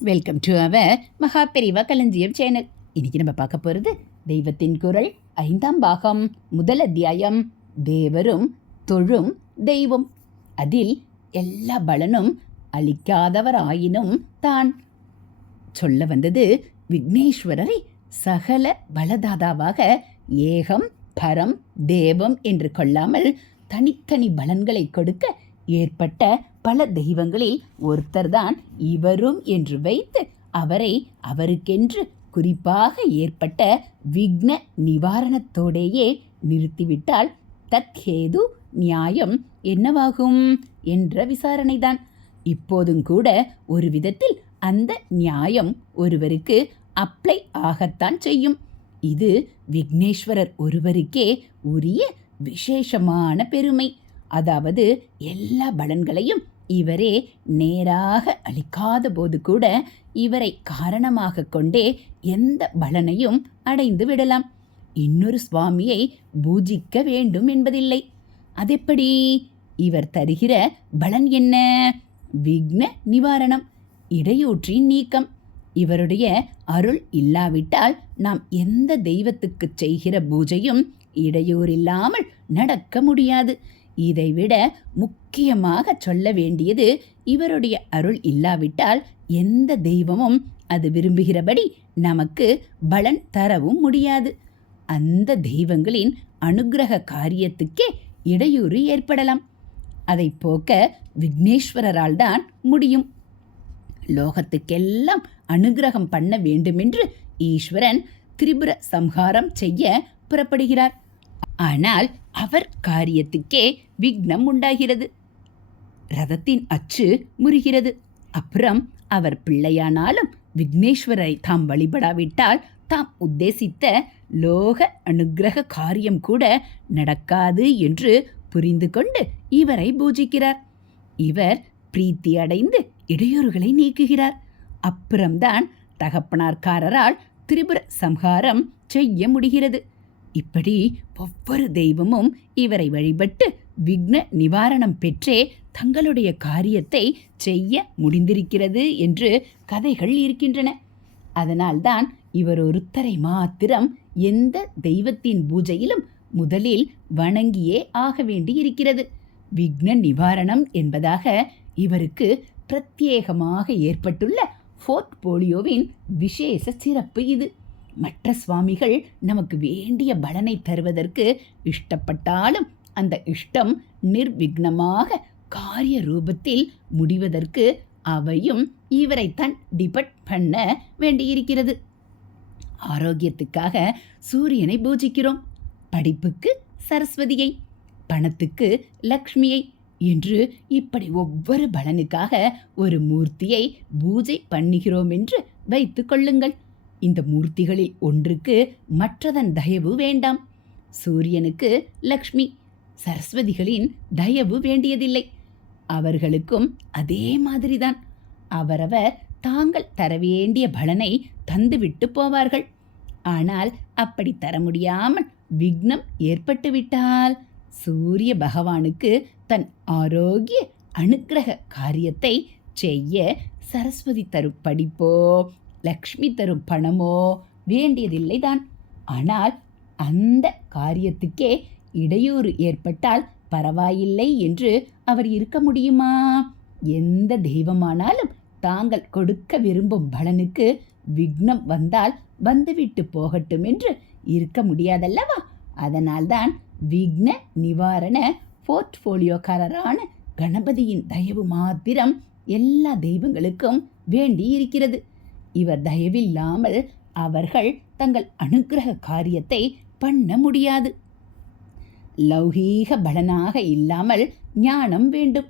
Welcome to our மகா பெரிவா களஞ்சியம் channel இன்றைக்கி நம்ம பார்க்க போகிறது தெய்வத்தின் குரல் ஐந்தாம் பாகம் முதல் அத்தியாயம் தேவரும் தொழும் தெய்வம். அதில் எல்லா பலனும் அளிக்காதவராயினும் தான். சொல்ல வந்தது விக்னேஸ்வரரை சகல பலதாதாவாக ஏகம் பரம் தேவம் என்று கொள்ளாமல் தனித்தனி பலன்களை கொடுக்க ஏற்பட்ட பல தெய்வங்களில் ஒருத்தர்தான் இவரும் என்று வைத்து அவரை அவருக்கென்று குறிப்பாக ஏற்பட்ட விக்ன நிவாரணத்தோடேயே நிறுத்திவிட்டால் தத்ஹேது நியாயம் என்னவாகும் என்ற விசாரணைதான். இப்போதும் கூட ஒரு விதத்தில் அந்த நியாயம் ஒருவருக்கு அப்ளை ஆகத்தான் செய்யும். இது விக்னேஸ்வரர் ஒருவருக்கே உரிய விசேஷமான பெருமை. அதாவது எல்லா பலன்களையும் இவரே நேராக அளிக்காத போது கூட இவரை காரணமாக கொண்டே எந்த பலனையும் அடைந்து விடலாம். இன்னொரு சுவாமியை பூஜிக்க வேண்டும் என்பதில்லை. அதெப்படி? இவர் தருகிற பலன் என்ன? விக்ன நிவாரணம் இடையூற்றின் நீக்கம். இவருடைய அருள் இல்லாவிட்டால் நாம் எந்த தெய்வத்துக்கு செய்கிற பூஜையும் இடையூறில்லாமல் நடக்க முடியாது. இதைவிட முக்கியமாக சொல்ல வேண்டியது இவருடைய அருள் இல்லாவிட்டால் எந்த தெய்வமும் அது விரும்புகிறபடி நமக்கு பலன் தரவும் முடியாது. அந்த தெய்வங்களின் அனுகிரக காரியத்துக்கே இடையூறு ஏற்படலாம். அதை போக்க விக்னேஸ்வரரால் தான் முடியும். லோகத்துக்கெல்லாம் அனுக்கிரகம் பண்ண வேண்டுமென்று ஈஸ்வரன் திரிபுர சம்ஹாரம் செய்ய புறப்படுகிறார். ஆனால் அவர் காரியத்துக்கே விக்னம் உண்டாகிறது. ரதத்தின் அச்சு முறிகிறது. அப்புறம் அவர் பிள்ளையானாலும் விக்னேஸ்வரை தாம் வழிபடாவிட்டால் தாம் உத்தேசித்த லோக அனுகிரக காரியம் கூட நடக்காது என்று புரிந்து கொண்டு இவரை பூஜிக்கிறார். இவர் பிரீத்தி அடைந்து இடையூறுகளை நீக்குகிறார். அப்புறம்தான் தகப்பனார்காரரால் திரிபுர சம்ஹாரம் செய்ய முடிகிறது. இப்படி ஒவ்வொரு தெய்வமும் இவரை வழிபட்டு விக்ன நிவாரணம் பெற்றே தங்களுடைய காரியத்தை செய்ய முடிந்திருக்கிறது என்று கதைகள் இருக்கின்றன. அதனால்தான் இவர் ஒருத்தரை மாத்திரம் எந்த தெய்வத்தின் பூஜையிலும் முதலில் வணங்கியே ஆக வேண்டியிருக்கிறது. விக்ன நிவாரணம் என்பதாக இவருக்கு பிரத்யேகமாக ஏற்பட்டுள்ள ஃபோர்ட் போலியோவின் விசேஷ சிறப்பு இது. மற்ற சுவாமிகள் நமக்கு வேண்டிய பலனை தருவதற்கு இஷ்டப்பட்டாலும் அந்த இஷ்டம் நிர்விக்னமாக காரிய ரூபத்தில் முடிவதற்கு அவையும் இவரைத்தான் டிபெண்ட் பண்ண வேண்டியிருக்கிறது. ஆரோக்கியத்துக்காக சூரியனை பூஜிக்கிறோம். படிப்புக்கு சரஸ்வதியை பணத்துக்கு லக்ஷ்மியை என்று இப்படி ஒவ்வொரு பலனுக்காக ஒரு மூர்த்தியை பூஜை பண்ணுகிறோம் என்று வைத்து கொள்ளுங்கள். இந்த மூர்த்திகளில் ஒன்றுக்கு மற்றதன் தயவு வேண்டாம். சூரியனுக்கு லக்ஷ்மி சரஸ்வதிகளின் தயவு வேண்டியதில்லை. அவர்களுக்கும் அதே மாதிரிதான். அவரவர் தாங்கள் தர வேண்டிய பலனை தந்துவிட்டு போவார்கள். ஆனால் அப்படி தர முடியாமல் விக்னம் ஏற்பட்டுவிட்டால் சூரிய பகவானுக்கு தன் ஆரோக்கிய அனுக்கிரக காரியத்தை செய்ய சரஸ்வதி தரும் படிப்போ லக்ஷ்மி தரும் பணமோ வேண்டியதில்லை தான் ஆனால் அந்த காரியத்துக்கே இடையூறு ஏற்பட்டால் பரவாயில்லை என்று அவர் இருக்க முடியுமா? எந்த தெய்வமானாலும் தாங்கள் கொடுக்க விரும்பும் பலனுக்கு விக்னம் வந்தால் வந்துவிட்டு போகட்டும் என்று இருக்க முடியாதல்லவா? அதனால்தான் விக்ன நிவாரண போர்ட்ஃபோலியோக்காரரான கணபதியின் தயவு மாத்திரம் எல்லா தெய்வங்களுக்கும் வேண்டி இருக்கிறது இவர் தயவில்லாமல் அவர்கள் தங்கள் அனுகிரக காரியத்தை பண்ண முடியாது. லௌகீக பலனாக இல்லாமல் ஞானம் வேண்டும்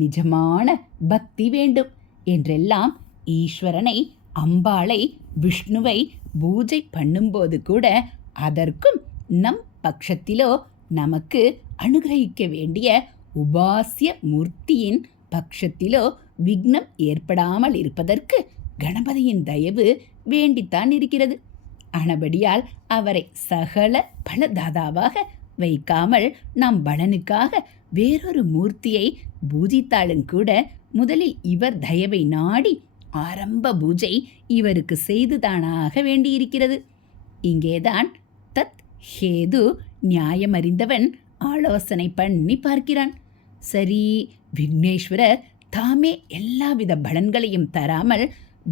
நிஜமான பக்தி வேண்டும் என்றெல்லாம் ஈஸ்வரனை அம்பாளை விஷ்ணுவை பூஜை பண்ணும்போது கூட அதற்கும் நம் பட்சத்திலோ நமக்கு அனுகிரகிக்க வேண்டிய உபாசிய மூர்த்தியின் பட்சத்திலோ விக்னம் ஏற்படாமல் இருப்பதற்கு கணபதியின் தயவு வேண்டித்தான் இருக்கிறது. ஆனபடியால் அவரை சகல பலதாதாவாக வைக்காமல் நாம் பலனுக்காக வேறொரு மூர்த்தியை பூஜித்தாலும் கூட முதலில் இவர் தயவை நாடி ஆரம்ப பூஜை இவருக்கு செய்துதானாக வேண்டியிருக்கிறது. இங்கேதான் தத் ஹேது நியாயமறிந்தவன் ஆலோசனை பண்ணி பார்க்கிறான். சரி விக்னேஸ்வரர் தாமே எல்லாவித பலன்களையும் தராமல்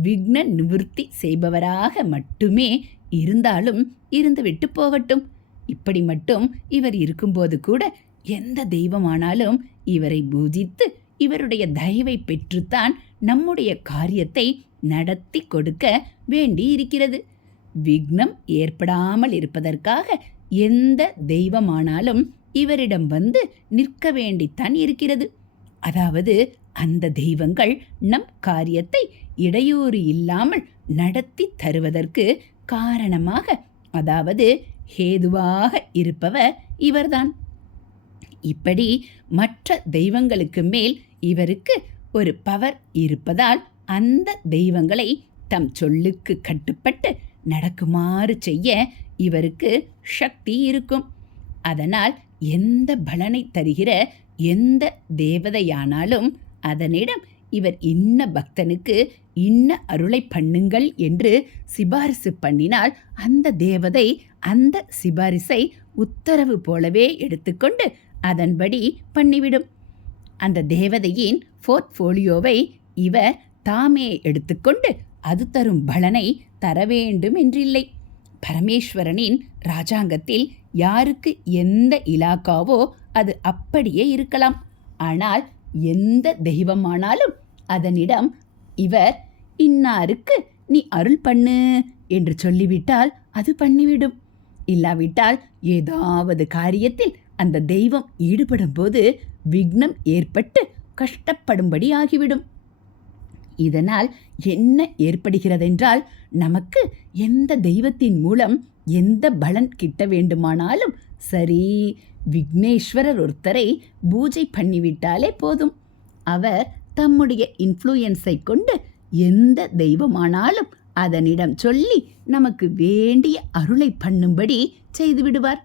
விக்ன நிவர்த்தி செய்பவராக மட்டுமே இருந்தாலும் இருந்துவிட்டு போகட்டும். இப்படி மட்டும் இவர் இருக்கும்போது கூட எந்த தெய்வமானாலும் இவரை பூஜித்து இவருடைய தயவை பெற்றுத்தான் நம்முடைய காரியத்தை நடத்தி கொடுக்க வேண்டி இருக்கிறது விக்னம் ஏற்படாமல் இருப்பதற்காக எந்த தெய்வமானாலும் இவரிடம் வந்து நிற்க வேண்டித்தான் இருக்கிறது. அதாவது அந்த தெய்வங்கள் நம் காரியத்தை இடையூறு இல்லாமல் நடத்தி தருவதற்கு காரணமாக அதாவது ஹேதுவாக இருப்பவர் இவர்தான். இப்படி மற்ற தெய்வங்களுக்கு மேல் இவருக்கு ஒரு பவர் இருப்பதால் அந்த தெய்வங்களை தம் சொல்லுக்கு கட்டுப்பட்டு நடக்குமாறு செய்ய இவருக்கு சக்தி இருக்கும். அதனால் எந்த பலனை தருகிற எந்த தேவதையானாலும் அதனிடம் இவர் இன்ன பக்தனுக்கு இன்ன அருளை பண்ணுங்கள் என்று சிபாரிசு பண்ணினால் அந்த தேவதை அந்த சிபாரிசை உத்தரவு போலவே எடுத்துக்கொண்டு அதன்படி பண்ணிவிடும். அந்த தேவதையின் போர்ட்ஃபோலியோவை இவர் தாமே எடுத்துக்கொண்டு அது தரும் பலனை தர வேண்டும் என்றில்லை பரமேஸ்வரனின் ராஜாங்கத்தில் யாருக்கு எந்த இலாக்காவோ அது அப்படியே இருக்கலாம். ஆனால் எந்த தெய்வமானாலும் அதனிடம் இவர் இன்னாருக்கு நீ அருள் பண்ணு என்று சொல்லிவிட்டால் அது பண்ணிவிடும். இல்லாவிட்டால் ஏதாவது காரியத்தில் அந்த தெய்வம் ஈடுபடும் போது விக்னம் ஏற்பட்டு கஷ்டப்படும்படி ஆகிவிடும். இதனால் என்ன ஏற்படுகிறதென்றால் நமக்கு எந்த தெய்வத்தின் மூலம் எந்த பலன் கிட்ட வேண்டுமானாலும் சரி விக்னேஸ்வரர் ஒருத்தரை பூஜை பண்ணிவிட்டாலே போதும். அவர் தம்முடைய இன்ஃப்ளூயன்ஸை கொண்டு எந்த தெய்வமானாலும் அதனிடம் சொல்லி நமக்கு வேண்டிய அருளை பண்ணும்படி செய்துவிடுவார்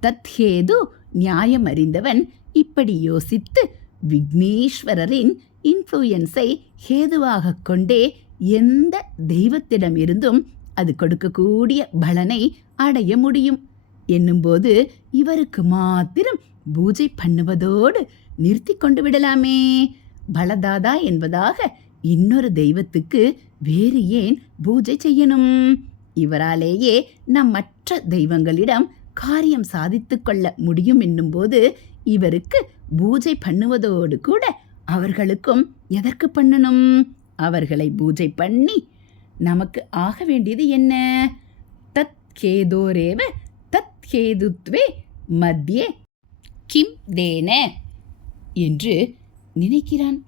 தத்ஹேது நியாயம் அறிந்தவன் இப்படி யோசித்து விக்னேஸ்வரரின் இன்ஃப்ளூயன்ஸை ஹேதுவாக கொண்டே எந்த தெய்வத்திடமிருந்தும் அது கொடுக்கக்கூடிய பலனை அடைய முடியும். என்னும்போது இவருக்கு மாத்திரம் பூஜை பண்ணுவதோடு நிறுத்தி கொண்டு விடலாமே. பலதாதா என்பதாக இன்னொரு தெய்வத்துக்கு வேறு ஏன் பூஜை செய்யணும்? இவராலேயே நம் மற்ற தெய்வங்களிடம் காரியம் சாதித்து கொள்ள முடியும் என்னும்போது இவருக்கு பூஜை பண்ணுவதோடு கூட அவர்களுக்கும் எதற்கு பண்ணணும்? அவர்களை பூஜை பண்ணி நமக்கு ஆக வேண்டியது என்ன? தத் கேதோரேவ தத் கேதுத்வே மத்தியே கிம் தேன என்று நினைக்கிறான்.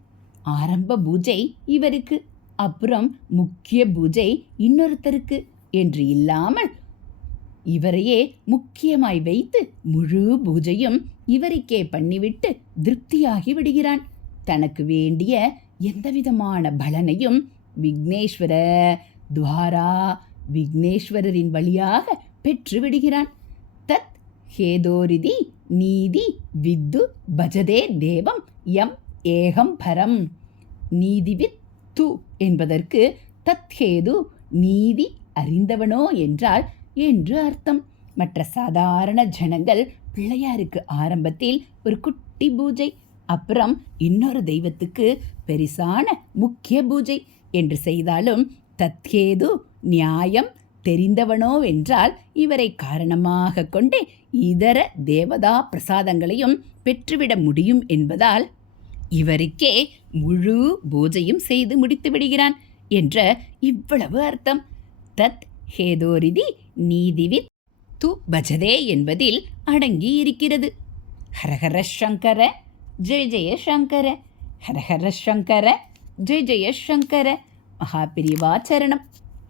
ஆரம்ப பூஜை இவருக்கு அப்புறம் முக்கிய பூஜை இன்னொருத்தருக்கு என்று இல்லாமல் இவரையே முக்கியமாய் வைத்து முழு பூஜையும் இவருக்கே பண்ணிவிட்டு திருப்தியாகி விடுகிறான். தனக்கு வேண்டிய எந்தவிதமான பலனையும் விக்னேஸ்வர துவாரா விக்னேஸ்வரரின் வழியாக பெற்று விடுகிறான். தத் ஹேதோரிதி நீதி வித்து பஜதே தேவம் எம் ஏகம் பரம். நீதிவித் து என்பதற்கு தத்ஹேது நீதி அறிந்தவனோ என்றால் என்று அர்த்தம். மற்ற சாதாரண ஜனங்கள் பிள்ளையாருக்கு ஆரம்பத்தில் ஒரு குட்டி பூஜை அப்புறம் இன்னொரு தெய்வத்துக்கு பெரிசான முக்கிய பூஜை என்று செய்தாலும் தத்கேது நியாயம் தெரிந்தவனோ என்றால் இவரை காரணமாக கொண்டே இதர தேவதா பிரசாதங்களையும் பெற்றுவிட முடியும் என்பதால் இவருக்கே முழு பூஜையும் செய்து முடித்து விடுகிறான் என்ற இவ்வளவு அர்த்தம். தத் ஹேதோரிதி நீதிவித் து பஜதே என்பதில் அடங்கி இருக்கிறது ஹரஹர சங்கர ஜெய ஜெய சங்கர ஹரஹர சங்கர ஜெய ஜெய சங்கர மகாபிரிவாச்சரணம்